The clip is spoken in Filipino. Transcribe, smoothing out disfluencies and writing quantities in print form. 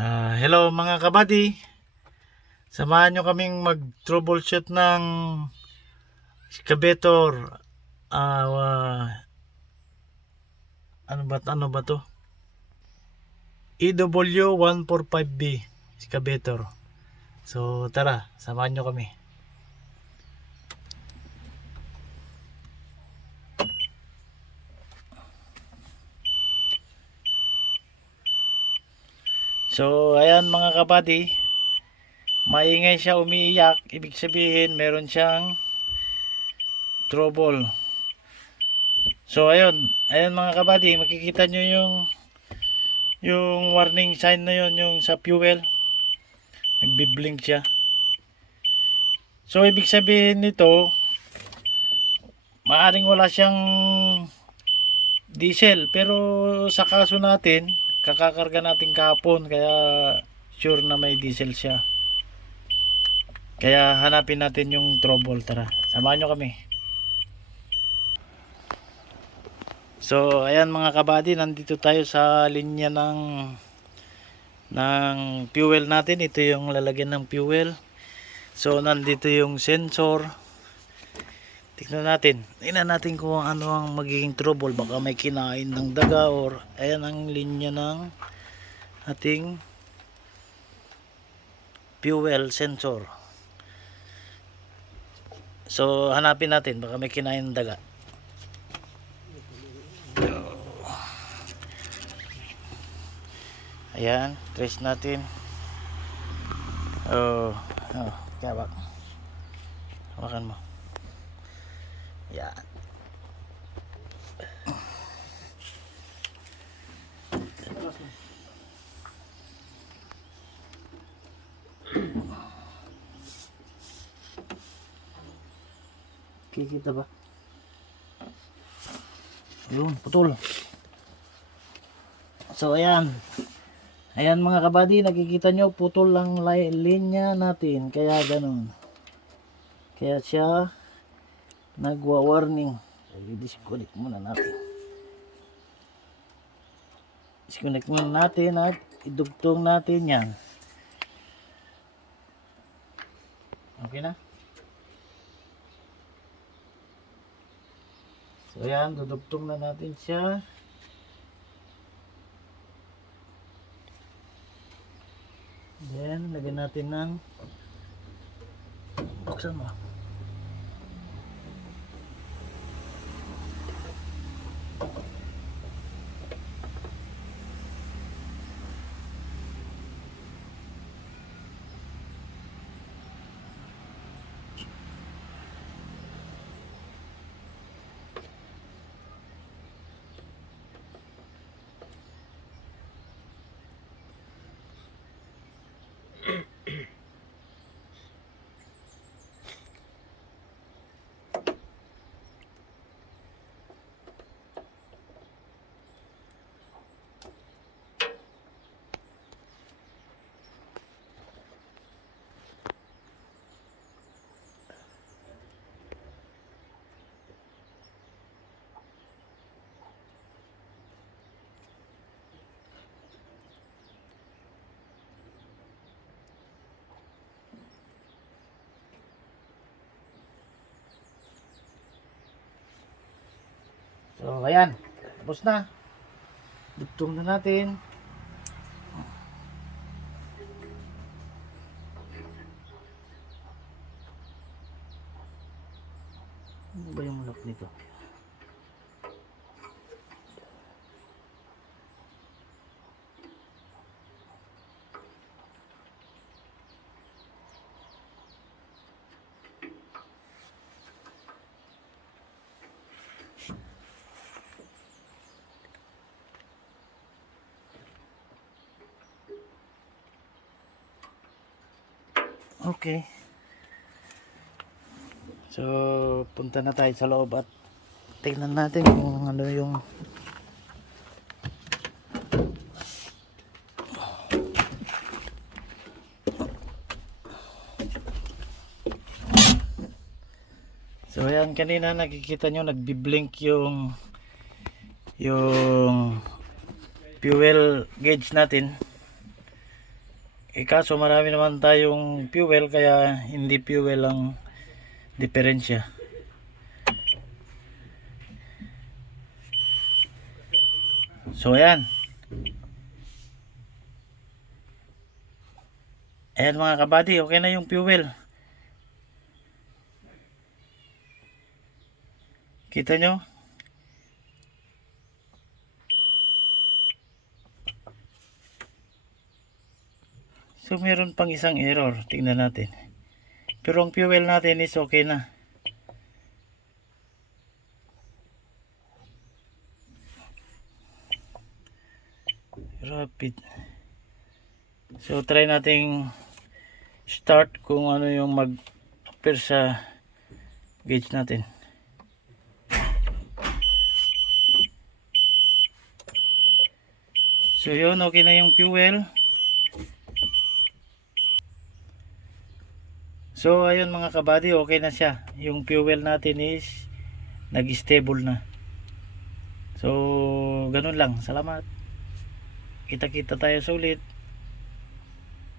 Hello mga kabady, samahan nyo kaming mag troubleshoot ng excavator. Ano ba to? EW145B excavator. So tara, samahan nyo kami. So ayan mga kabady, maingay siya, umiiyak, ibig sabihin meron siyang trouble. So ayun mga kabady, makikita nyo yung warning sign na yun, yung sa fuel, nagbi-blink siya. So ibig sabihin nito, maaring wala siyang diesel, pero sa kaso natin, kakakarga natin kahapon, kaya sure na may diesel siya. Kaya hanapin natin yung trouble. Tara, samahan nyo kami. So ayan mga kabady, nandito tayo sa linya ng fuel natin. Ito yung lalagyan ng fuel. So nandito yung sensor. Tingnan natin kung ano ang magiging trouble. Baka may kinain ng daga, or ayan ang linya ng ating fuel sensor. So hanapin natin, baka may kinain ng daga. Ayan, trace natin. Kaya hawakan mo. Yan. Kikita ba? Yun, putol. So ayan mga kabady, nakikita nyo, putol lang linya natin, kaya ganun, kaya siya nagwa-warning. I-disconnect muna natin at idugtong natin yan. Okay na? So ayan, dudugtong na natin siya. Then lagyan natin ng, buksan mo. So ayan, tapos na. Dugtong na natin. Ano ba yung lock nito? Okay. So punta na tayo sa loob at tingnan natin kung ano yung so ayan, kanina nakikita nyo nagbi-blink yung fuel gauge natin. Kaso marami naman tayong fuel kaya hindi fuel ang diferensya. So ayan. Ayan mga kabady, okay na yung fuel. Kita nyo? So meron pang isang error, tingnan natin. Pero ang fuel natin is okay na. Rapid. So try nating start kung ano yung mag-appear sa gauge natin. So yun, okay na yung fuel. So ayun mga kabady, okay na siya. Yung fuel natin is nag-stable na. So ganun lang, salamat. Kita-kita tayo sa ulit.